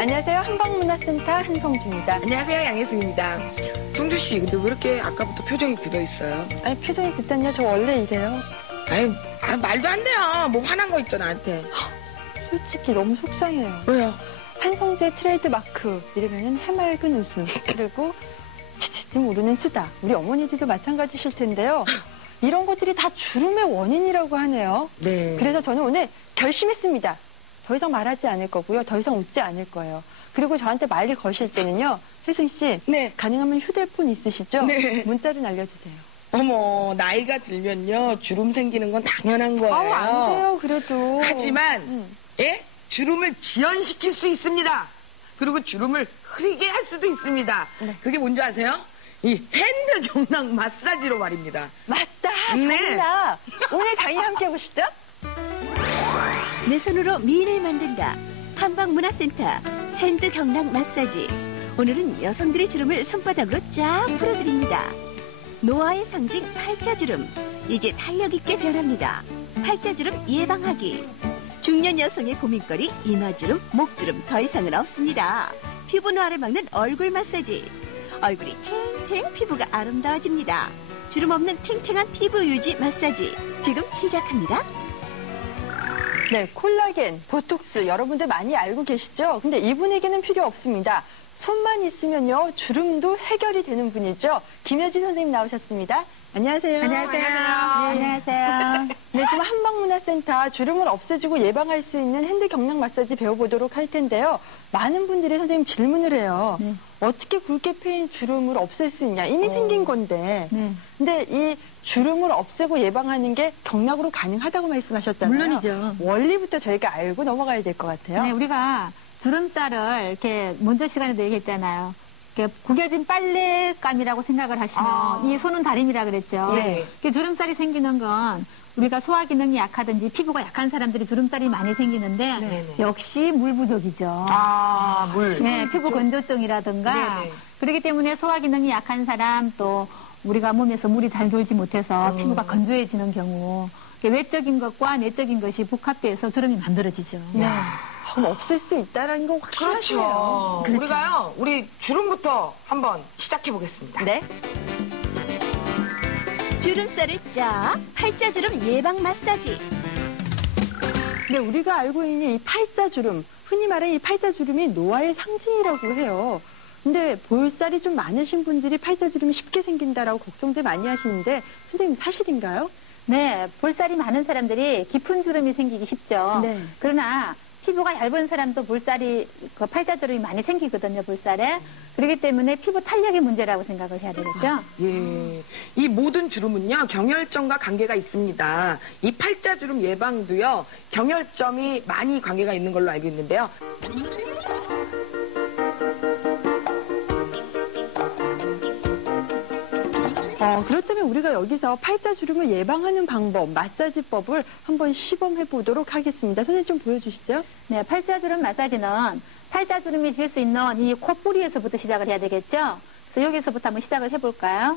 안녕하세요. 한방문화센터 한성주입니다. 안녕하세요. 양혜승입니다. 성주 씨, 근데 왜 이렇게 아까부터 표정이 굳어 있어요? 아니, 표정이 굳었냐? 저 원래 이래요. 말도 안 돼요. 뭐 화난 거 있죠, 나한테. 솔직히 너무 속상해요. 왜요? 한성주의 트레이드 마크, 이러면은 해맑은 웃음, 그리고 치치쯤 오르는 수다. 우리 어머니들도 마찬가지실 텐데요. 이런 것들이 다 주름의 원인이라고 하네요. 네. 그래서 저는 오늘 결심했습니다. 더 이상 말하지 않을 거고요. 더 이상 웃지 않을 거예요. 그리고 저한테 말을 거실 때는요. 혜승 씨, 네. 가능하면 휴대폰 있으시죠? 네. 문자로 날려주세요. 어머, 나이가 들면요, 주름 생기는 건 당연한 거예요. 안 돼요, 그래도. 하지만, 예? 주름을 지연시킬 수 있습니다. 그리고 주름을 흐리게 할 수도 있습니다. 네. 그게 뭔지 아세요? 이 핸드 경락 마사지로 말입니다. 맞다, 네. 강이다. 오늘 강의 함께 해보시죠. 내 손으로 미인을 만든다. 한방문화센터 핸드 경락 마사지. 오늘은 여성들의 주름을 손바닥으로 쫙 풀어드립니다. 노화의 상징 팔자주름. 이제 탄력 있게 변합니다. 팔자주름 예방하기. 중년 여성의 고민거리 이마주름, 목주름 더 이상은 없습니다. 피부 노화를 막는 얼굴 마사지. 얼굴이 탱탱 피부가 아름다워집니다. 주름 없는 탱탱한 피부 유지 마사지. 지금 시작합니다. 네, 콜라겐, 보톡스 여러분들 많이 알고 계시죠? 근데 이분에게는 필요 없습니다. 손만 있으면요, 주름도 해결이 되는 분이죠. 김효진 선생님 나오셨습니다. 안녕하세요. 안녕하세요. 네, 안녕하세요. 네, 지금 한방문화센터 주름을 없애주고 예방할 수 있는 핸드 경락 마사지 배워보도록 할 텐데요. 많은 분들이 선생님 질문을 해요. 어떻게 굵게 패인 주름을 없앨 수 있냐? 이미 생긴 건데. 근데 이 주름을 없애고 예방하는 게 경락으로 가능하다고 말씀하셨잖아요. 물론이죠. 원리부터 저희가 알고 넘어가야 될 것 같아요. 네, 우리가 주름살을 이렇게 먼저 시간에도 얘기했잖아요. 이렇게 구겨진 빨랫감이라고 생각을 하시면 이 손은 다림이라 그랬죠. 네. 주름살이 생기는 건 우리가 소화 기능이 약하든지 피부가 약한 사람들이 주름살이 많이 생기는데 네네. 역시 물 부족이죠. 물. 네, 피부 건조증이라든가 네네. 그렇기 때문에 소화 기능이 약한 사람 또 우리가 몸에서 물이 잘 돌지 못해서 피부가 건조해지는 경우 외적인 것과 내적인 것이 복합돼서 주름이 만들어지죠. 네. 그럼 없앨 수 있다는 건 확실하죠. 그렇죠. 우리가요, 우리 주름부터 한번 시작해 보겠습니다. 네. 주름살을 쫙 팔자주름 예방 마사지. 네, 우리가 알고 있는 이 팔자주름, 흔히 말하는 이 팔자주름이 노화의 상징이라고 해요. 근데 볼살이 좀 많으신 분들이 팔자주름이 쉽게 생긴다라고 걱정들 많이 하시는데 선생님 사실인가요? 네, 볼살이 많은 사람들이 깊은 주름이 생기기 쉽죠. 네. 그러나 피부가 얇은 사람도 볼살이, 팔자주름이 많이 생기거든요, 볼살에. 그렇기 때문에 피부 탄력의 문제라고 생각을 해야 되겠죠. 예. 이 모든 주름은요, 경혈점과 관계가 있습니다. 이 팔자주름 예방도요, 경혈점이 많이 관계가 있는 걸로 알고 있는데요. 그렇다면 우리가 여기서 팔자주름을 예방하는 방법, 마사지법을 한번 시범해 보도록 하겠습니다. 선생님 좀 보여주시죠. 네, 팔자주름 마사지는 팔자주름이 질 수 있는 이 콧뿌리에서부터 시작을 해야 되겠죠. 그래서 여기서부터 한번 시작을 해볼까요?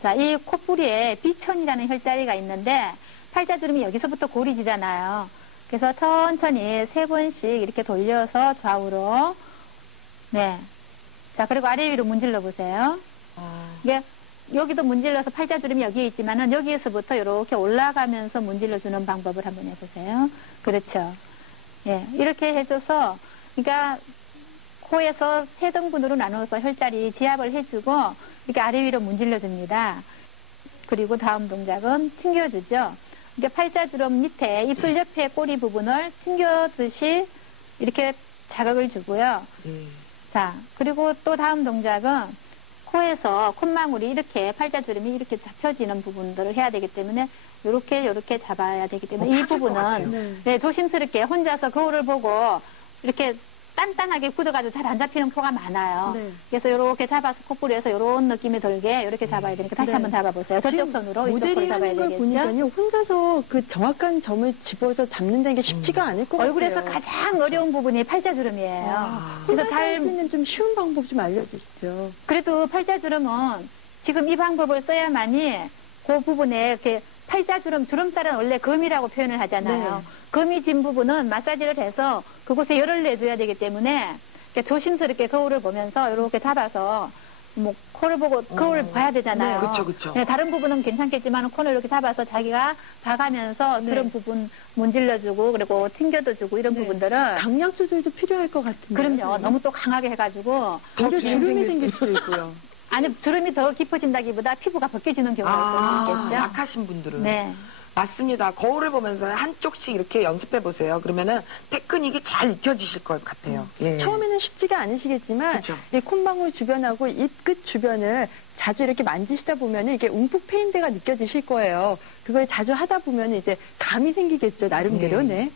자, 이 콧뿌리에 비천이라는 혈자리가 있는데 팔자주름이 여기서부터 골이 지잖아요. 그래서 천천히 3번씩 이렇게 돌려서 좌우로. 네. 자, 그리고 아래 위로 문질러 보세요. 이게 여기도 문질러서 팔자주름이 여기에 있지만은 여기에서부터 이렇게 올라가면서 문질러주는 방법을 한번 해보세요. 그렇죠. 예, 이렇게 해줘서, 그러니까 코에서 3등분으로 나눠서 혈자리 지압을 해주고 이렇게 아래 위로 문질러줍니다. 그리고 다음 동작은 튕겨주죠. 이게 팔자주름 밑에 입술 옆에 꼬리 부분을 튕겨듯이 이렇게 자극을 주고요. 자, 그리고 또 다음 동작은 코에서 콧망울이 이렇게 팔자주름이 이렇게 잡혀지는 부분들을 해야 되기 때문에 요렇게 잡아야 되기 때문에 이 부분은 네, 조심스럽게 혼자서 거울을 보고 이렇게 단단하게 굳어가지고 잘 안 잡히는 표가 많아요. 네. 그래서 이렇게 잡아서 콧불에서 이런 느낌이 들게 이렇게 잡아야 되니까 다시 네. 한번 잡아보세요. 저쪽 지금 손으로 이쪽 모델이 손으로 잡아야 하는 걸 되겠죠. 보니까요. 혼자서 그 정확한 점을 집어서 잡는다는 게 쉽지가 않을 것 얼굴에서 같아요. 가장 어려운 부분이 팔자주름이에요. 그래서 그래서 잘 잘 수 있는 좀 쉬운 방법 좀 알려주시죠. 그래도 팔자주름은 지금 이 방법을 써야만이 그 부분에 이렇게 팔자주름, 주름살은 원래 금이라고 표현을 하잖아요. 네. 금이 진 부분은 마사지를 해서 그곳에 열을 내줘야 되기 때문에 이렇게 조심스럽게 거울을 보면서 이렇게 잡아서 뭐 코를 보고 거울을 봐야 되잖아요. 네, 그쵸. 네, 다른 부분은 괜찮겠지만 코를 이렇게 잡아서 자기가 봐가면서 네. 그런 부분 문질러주고 그리고 튕겨도 주고 이런 네. 부분들을 강약 조절도 필요할 것 같은데. 그럼요. 너무 또 강하게 해가지고 오히려 기름 주름이 생길 생길 수도 있고요. 아니 주름이 더 깊어진다기보다 피부가 벗겨지는 경우가 좀 있겠죠. 약하신 분들은. 네. 맞습니다. 거울을 보면서 한쪽씩 이렇게 연습해 보세요. 그러면은 테크닉이 잘 익혀지실 것 같아요. 예. 처음에는 쉽지가 않으시겠지만 그쵸. 이 콧망울 주변하고 입 끝 주변을 자주 이렇게 만지시다 보면 이게 움푹 패인 데가 느껴지실 거예요. 그걸 자주 하다 보면 이제 감이 생기겠죠. 나름대로. 네.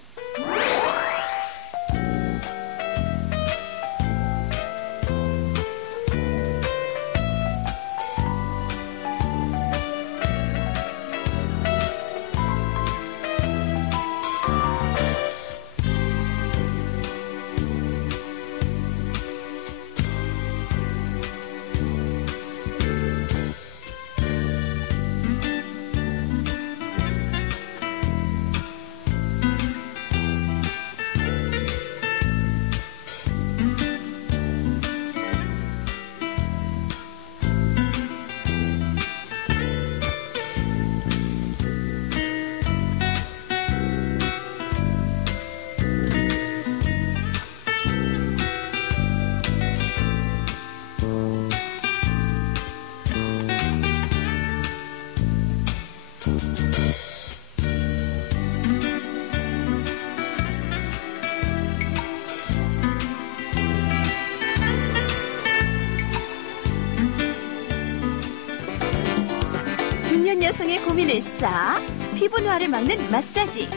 중년 여성의 고민을 싹 피부 노화를 막는 마사지.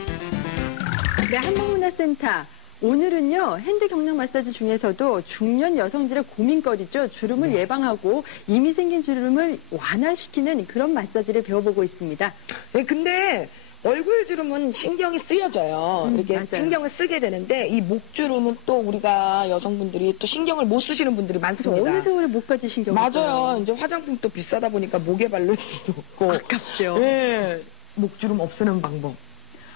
네, 한방문화센터. 오늘은요, 핸드 경락 마사지 중에서도 중년 여성들의 고민거리죠. 주름을 예방하고 이미 생긴 주름을 완화시키는 그런 마사지를 배워보고 있습니다. 네, 근데 얼굴 주름은 신경이 쓰여져요. 이렇게 맞아요. 신경을 쓰게 되는데 이 목 주름은 또 우리가 여성분들이 또 신경을 못 쓰시는 분들이 많습니다. 어느 세월에 목까지 신경 맞아요. 이제 화장품도 비싸다 보니까 목에 바를 수도 없고. 아깝죠. 네. 목주름 없애는 방법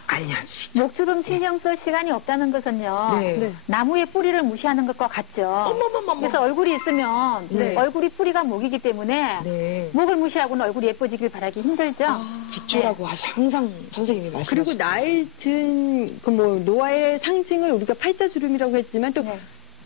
알려주시죠. 목주름 신경 쓸 시간이 없다는 것은요. 네. 네. 나무의 뿌리를 무시하는 것과 같죠. 어머머머머. 그래서 얼굴이 있으면 네. 얼굴이 뿌리가 목이기 때문에 네. 목을 무시하고는 얼굴이 예뻐지길 바라기 힘들죠. 기초라고 항상 선생님이 말씀하시죠. 그리고 나이 든, 그 뭐, 노화의 상징을 우리가 팔자주름이라고 했지만 또 네.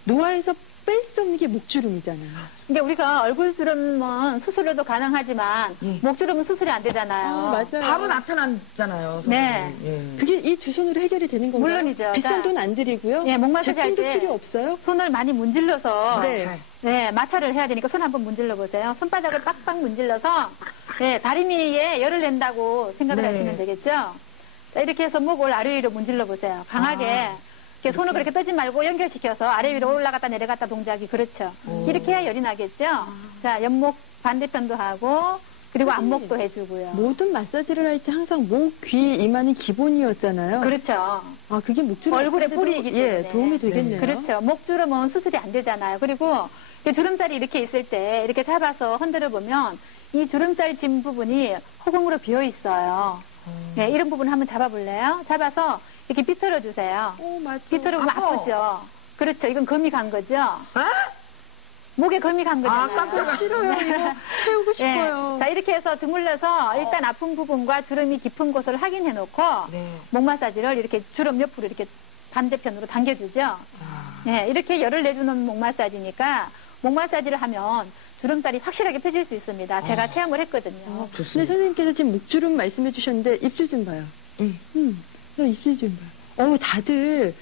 노화에서 뺄 수 없는 게 목주름이잖아요. 그러니까 우리가 얼굴 주름은 수술로도 가능하지만 목 주름은 수술이 안 되잖아요. 맞아요. 바로 나타나잖아요. 네. 선생님. 예. 그게 이 두 손으로 해결이 되는 건가요? 물론이죠. 비싼 자, 돈 안 들이고요. 예, 목 마사지 할 제품도 때 필요 없어요. 손을 많이 문질러서 네. 잘. 네, 마찰을 해야 되니까 손 한번 문질러 보세요. 손바닥을 빡빡 문질러서 네, 다리미에 열을 낸다고 생각을 네. 하시면 되겠죠. 자, 이렇게 해서 목을 아래 위로 문질러 보세요. 강하게. 이렇게 손을 그렇게 떠지 말고 연결시켜서 아래 위로 올라갔다 내려갔다 동작이 그렇죠. 이렇게 해야 열이 나겠죠. 자, 옆목 반대편도 하고 그리고 선생님, 앞목도 해주고요. 모든 마사지를 할 때 항상 목, 귀, 이마는 기본이었잖아요. 그렇죠. 아, 그게 목주름 얼굴에 없애는데도, 뿌리이기 때문에. 예, 도움이 되겠네요. 그렇죠. 목주름은 수술이 안 되잖아요. 그리고 이 주름살이 이렇게 있을 때 이렇게 잡아서 흔들어 보면 이 주름살 진 부분이 허공으로 비어 있어요. 네, 이런 부분 한번 잡아볼래요? 잡아서 이렇게 비틀어 주세요. 오, 맞아. 비틀어 보면 아파. 아프죠? 그렇죠. 이건 금이 간 거죠? 목에 금이 간 거잖아요. 깜짝이야. 싫어요. 이거 채우고 네. 싶어요. 자, 이렇게 해서 주물러서 일단 아픈 부분과 주름이 깊은 곳을 확인해 놓고 네. 목 마사지를 이렇게 주름 옆으로 이렇게 반대편으로 당겨주죠. 아. 네, 이렇게 열을 내주는 목 마사지니까 목 마사지를 하면 주름살이 확실하게 펴질 수 있습니다. 제가 체험을 했거든요. 근데 선생님께서 지금 목주름 말씀해 주셨는데 입술 좀 봐요. 나 입술 좀 봐요. 다들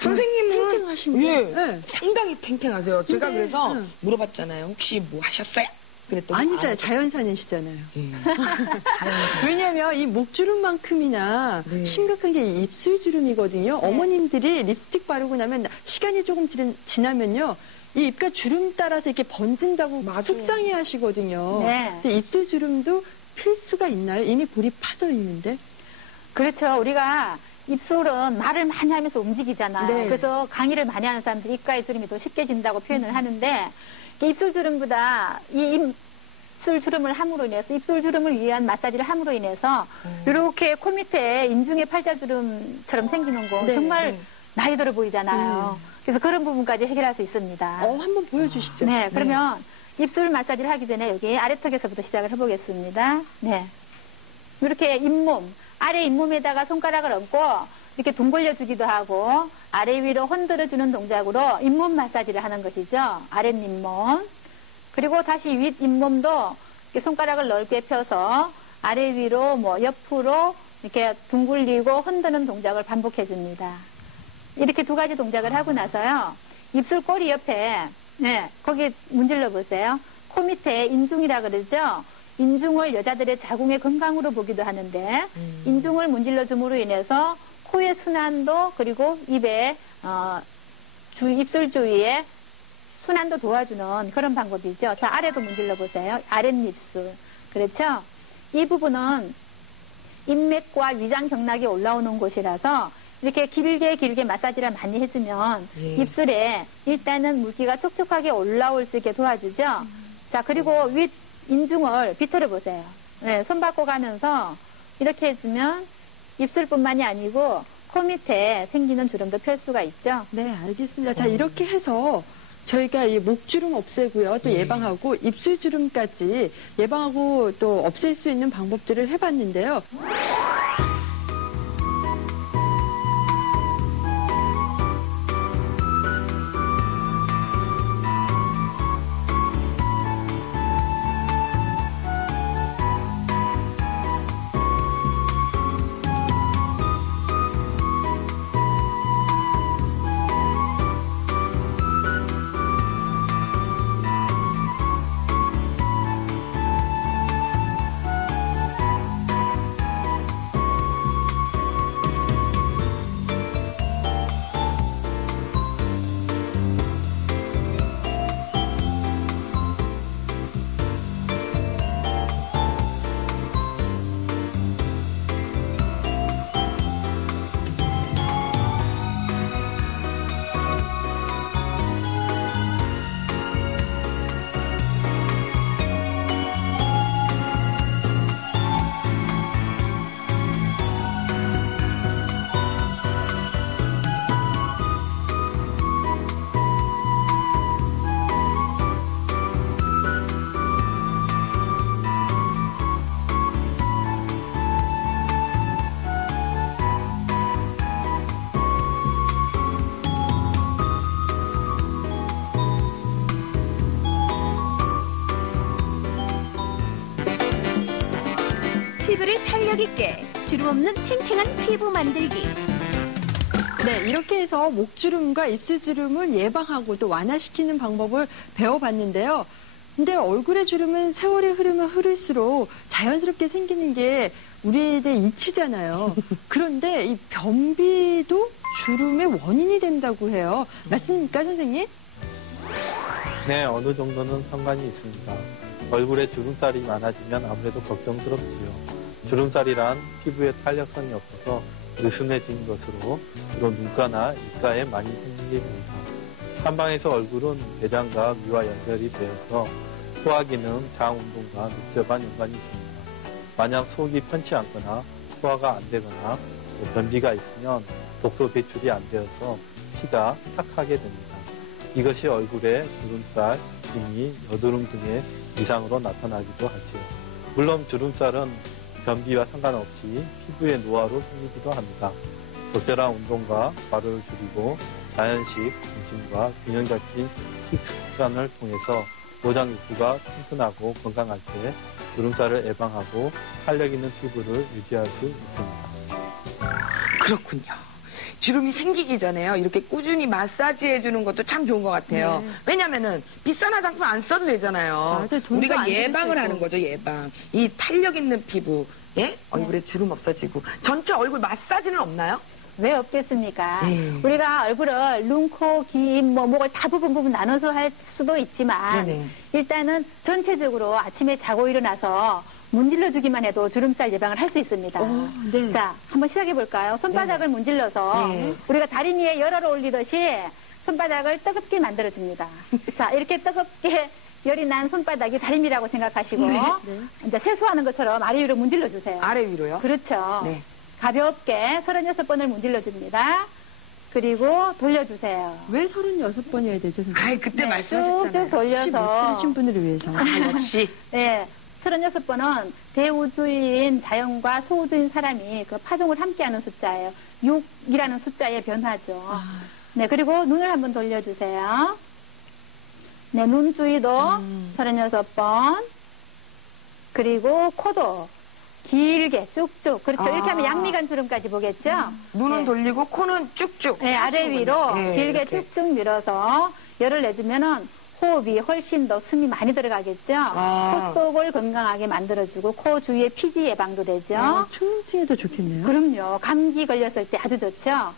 선생님은 탱탱하신데. 예, 네. 상당히 탱탱하세요. 제가 근데, 그래서 응. 물어봤잖아요. 혹시 뭐 하셨어요? 그랬더니 아니잖아요. 자연산이시잖아요. 예. 왜냐하면 이 목주름만큼이나 네. 심각한 게 이 입술주름이거든요. 어머님들이 립스틱 바르고 나면 시간이 조금 지나면요. 이 입가 주름 따라서 이렇게 번진다고 맞아요. 속상해 하시거든요. 네. 근데 입술주름도 필수가 있나요? 이미 볼이 파져 있는데. 그렇죠. 우리가 입술은 말을 많이 하면서 움직이잖아요. 네. 그래서 강의를 많이 하는 사람들이 입가의 주름이 더 쉽게 진다고 표현을 하는데 입술 주름보다 이 입술 주름을 함으로 인해서 입술 주름을 위한 마사지를 함으로 인해서 이렇게 코 밑에 인중에 팔자주름처럼 생기는 거 네, 정말 네. 나이 들어 보이잖아요. 그래서 그런 부분까지 해결할 수 있습니다. 한번 보여주시죠. 네, 그러면 입술 마사지를 하기 전에 여기 아래턱에서부터 시작을 해보겠습니다. 네. 이렇게 잇몸, 아래 잇몸에다가 손가락을 얹고 이렇게 둥 벌려주기도 하고 아래 위로 흔들어주는 동작으로 잇몸 마사지를 하는 것이죠. 아랫 잇몸. 그리고 다시 윗 잇몸도 이렇게 손가락을 넓게 펴서 아래 위로 옆으로 이렇게 둥글리고 흔드는 동작을 반복해 줍니다. 이렇게 두 가지 동작을 하고 나서요. 입술 꼬리 옆에 거기 문질러 보세요. 코 밑에 인중이라 그러죠. 인중을 여자들의 자궁의 건강으로 보기도 하는데 인중을 문질러 줌으로 인해서 코의 순환도 그리고 입의 입술 주위에 순환도 도와주는 그런 방법이죠. 자, 아래도 문질러 보세요. 아랫입술. 그렇죠? 이 부분은 인맥과 위장 경락이 올라오는 곳이라서 이렇게 길게 마사지를 많이 해주면 입술에 일단은 물기가 촉촉하게 올라올 수 있게 도와주죠. 자, 그리고 윗 인중을 비틀어 보세요. 네, 손 바꿔 가면서 이렇게 해주면 입술뿐만이 아니고 코 밑에 생기는 주름도 펼 수가 있죠. 네, 알겠습니다. 자, 이렇게 해서 저희가 이 목주름 없애고요. 또 예방하고 입술주름까지 예방하고 또 없앨 수 있는 방법들을 해봤는데요. 피부를 탄력 있게 주름 없는 탱탱한 피부 만들기. 네, 이렇게 해서 목주름과 입술주름을 예방하고 또 완화시키는 방법을 배워봤는데요. 근데 얼굴의 주름은 세월이 흐르면 흐를수록 자연스럽게 생기는 게 우리의 이치잖아요. 그런데 이 변비도 주름의 원인이 된다고 해요. 맞습니까, 선생님? 네, 어느 정도는 상관이 있습니다. 얼굴에 주름살이 많아지면 아무래도 걱정스럽지요. 주름살이란 피부에 탄력성이 없어서 느슨해진 것으로 주로 눈가나 입가에 많이 생기게 됩니다. 한방에서 얼굴은 대장과 위와 연결이 되어서 소화기능, 장운동과 밀접한 연관이 있습니다. 만약 속이 편치 않거나 소화가 안 되거나 변비가 있으면 독소 배출이 안 되어서 피가 탁하게 됩니다. 이것이 얼굴에 주름살, 기미, 여드름 등의 이상으로 나타나기도 하지요. 물론 주름살은 변비와 상관없이 피부의 노화로 생기기도 합니다. 적절한 운동과 과로를 줄이고 자연식, 중심과 균형 잡힌 식습관을 통해서 노장 육부가 튼튼하고 건강할 때 주름살을 예방하고 탄력 있는 피부를 유지할 수 있습니다. 그렇군요. 주름이 생기기 전에요. 이렇게 꾸준히 마사지 해주는 것도 참 좋은 것 같아요. 왜냐면은 비싼 화장품 안 써도 되잖아요. 맞아요. 돈도 우리가 안 들일 수 예방을 있고. 하는 거죠, 예방. 이 탄력 있는 피부, 예? 얼굴에 주름 없어지고. 전체 얼굴 마사지는 없나요? 왜 없겠습니까? 네. 우리가 얼굴을 눈, 코, 귀, 목을 다 부분 나눠서 할 수도 있지만 네네. 일단은 전체적으로 아침에 자고 일어나서 문질러주기만 해도 주름살 예방을 할 수 있습니다. 네. 자, 한번 시작해 볼까요? 손바닥을 문질러서 네. 우리가 다리 위에 열을 올리듯이 손바닥을 뜨겁게 만들어줍니다. 자, 이렇게 뜨겁게 열이 난 손바닥이 다리 위라고 생각하시고 이제 세수하는 것처럼 아래 위로 문질러 주세요. 아래 위로요? 그렇죠. 네. 가볍게 36번을 문질러줍니다. 그리고 돌려주세요. 왜 36번이어야 되죠, 선생님? 아이, 그때 네, 말씀하셨잖아요. 쭉쭉 혹시 못 돌려서 들으신 분들을 위해서. 역시. 네, 36번은 대우주인 자연과 소우주인 사람이 그 파종을 함께하는 숫자예요. 6이라는 숫자의 변화죠. 네, 그리고 눈을 한번 돌려주세요. 네, 눈 주위도 36번. 그리고 코도 길게 쭉쭉. 그렇죠. 이렇게 하면 양미간 주름까지 보겠죠? 눈은 네. 돌리고 코는 쭉쭉. 네, 아래 위로 네, 길게 이렇게. 쭉쭉 밀어서 열을 내주면은 호흡이 훨씬 더 숨이 많이 들어가겠죠? 코 속을 건강하게 만들어주고 코 주위에 피지 예방도 되죠? 충치에도 좋겠네요. 그럼요. 감기 걸렸을 때 아주 좋죠?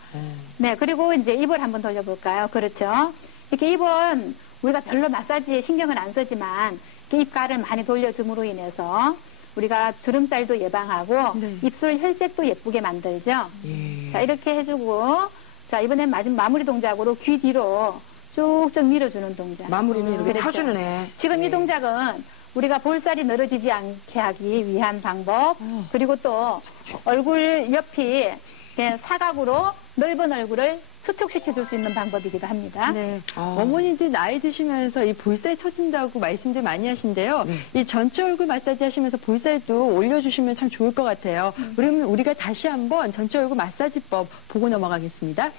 네, 그리고 이제 입을 한번 돌려볼까요? 그렇죠. 이렇게 입은 우리가 별로 마사지에 신경을 안 쓰지만 이렇게 입가를 많이 돌려줌으로 인해서 우리가 주름살도 예방하고 네. 입술 혈색도 예쁘게 만들죠? 예. 자, 이렇게 해주고, 자, 이번엔 마무리 동작으로 귀 뒤로 쭉쭉 밀어주는 동작. 마무리는 이렇게 그렇죠. 펴주는 애. 지금 네. 이 동작은 우리가 볼살이 늘어지지 않게 하기 위한 방법, 그리고 또 얼굴 옆이 그냥 사각으로 넓은 얼굴을 수축시켜줄 수 있는 방법이기도 합니다. 네. 어머니들 나이 드시면서 이 볼살 처진다고 말씀들 많이 하신데요. 이 전체 얼굴 마사지 하시면서 볼살도 올려주시면 참 좋을 것 같아요. 그러면 우리가 다시 한번 전체 얼굴 마사지법 보고 넘어가겠습니다.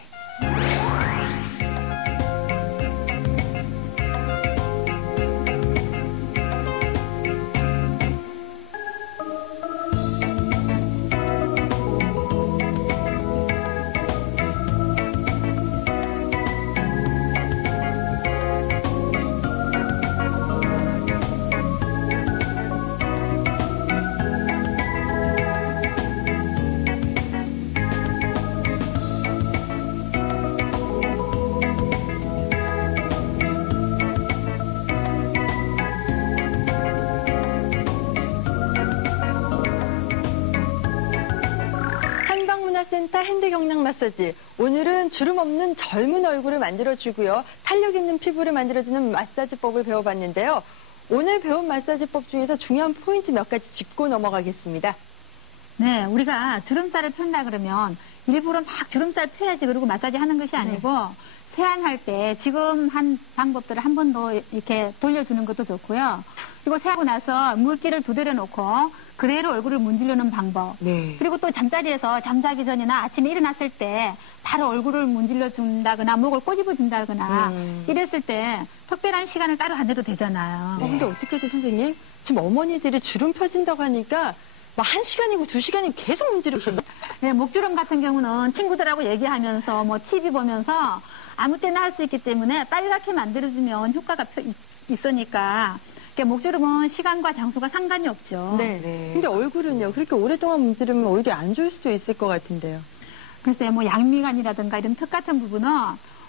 한방문화센터 핸드경락 마사지. 오늘은 주름 없는 젊은 얼굴을 만들어주고요. 탄력 있는 피부를 만들어주는 마사지법을 배워봤는데요. 오늘 배운 마사지법 중에서 중요한 포인트 몇 가지 짚고 넘어가겠습니다. 네, 우리가 주름살을 편다 그러면 일부러 막 주름살 펴야지 그러고 마사지 하는 것이 아니고 세안할 때 지금 한 방법들을 한 번 더 이렇게 돌려주는 것도 좋고요. 그리고 세하고 나서 물기를 두드려 놓고 그대로 얼굴을 문지르는 방법. 네. 그리고 또 잠자리에서 잠자기 전이나 아침에 일어났을 때 바로 얼굴을 문질러 준다거나 목을 꼬집어 준다거나 이랬을 때 특별한 시간을 따로 안 내도 되잖아요. 근데 어떻게 해도 선생님, 지금 어머니들이 주름 펴진다고 하니까 막 1시간이고 2시간이고 계속 문지르고 있어요. 네, 목주름 같은 경우는 친구들하고 얘기하면서 뭐 TV 보면서 아무 때나 할 수 있기 때문에 빨갛게 만들어주면 효과가 있으니까 목주름은 시간과 장소가 상관이 없죠. 네. 근데 얼굴은요, 그렇게 오랫동안 문지르면 오히려 안 좋을 수도 있을 것 같은데요. 글쎄요, 뭐 양미간이라든가 이런 턱 같은 부분은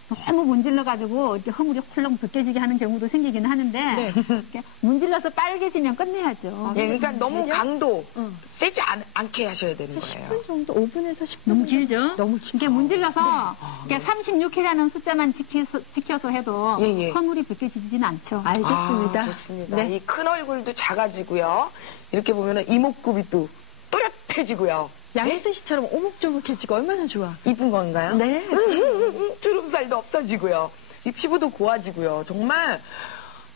너무 문질러가지고 이렇게 허물이 홀렁 벗겨지게 하는 경우도 생기긴 하는데 이렇게 문질러서 빨개지면 끝내야죠. 예, 그러니까 너무 그래요? 강도 세지 않게 하셔야 되는 거예요. 10분 정도, 5분에서 10분. 너무 길죠? 너무 이렇게 문질러서 이렇게 36회라는 숫자만 지켜서 해도 예, 예. 허물이 벗겨지지는 않죠. 알겠습니다. 좋습니다. 네. 이 큰 얼굴도 작아지고요. 이렇게 보면은 이목구비 또 또렷해지고요. 양혜슬 씨처럼 오목조목해지고 얼마나 좋아. 이쁜 건가요? 네. 주름살도 없어지고요. 이 피부도 고와지고요. 정말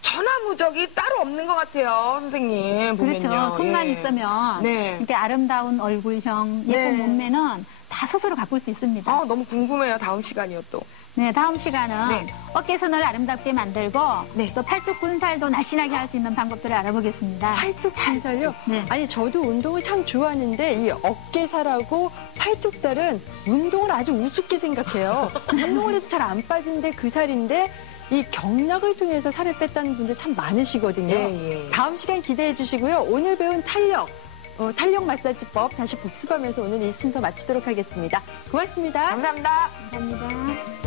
천하무적이 따로 없는 것 같아요, 선생님. 보면요. 그렇죠. 손만 예. 있으면 네. 이렇게 아름다운 얼굴형, 예쁜 네. 몸매는 다 스스로 가꿀 수 있습니다. 너무 궁금해요. 다음 시간이요 또. 네, 다음 시간은 네. 어깨선을 아름답게 만들고 네. 또 팔뚝 군살도 날씬하게 할 수 있는 방법들을 알아보겠습니다. 팔뚝 살요? 네. 아니 저도 운동을 참 좋아하는데 이 어깨살하고 팔뚝살은 운동을 아주 우습게 생각해요. 운동을 해도 잘 안 빠지는데 그 살인데 이 경락을 통해서 살을 뺐다는 분들 참 많으시거든요. 예, 예. 다음 시간 기대해 주시고요. 오늘 배운 탄력 마사지법 다시 복습하면서 오늘 이 순서 마치도록 하겠습니다. 고맙습니다. 감사합니다. 감사합니다.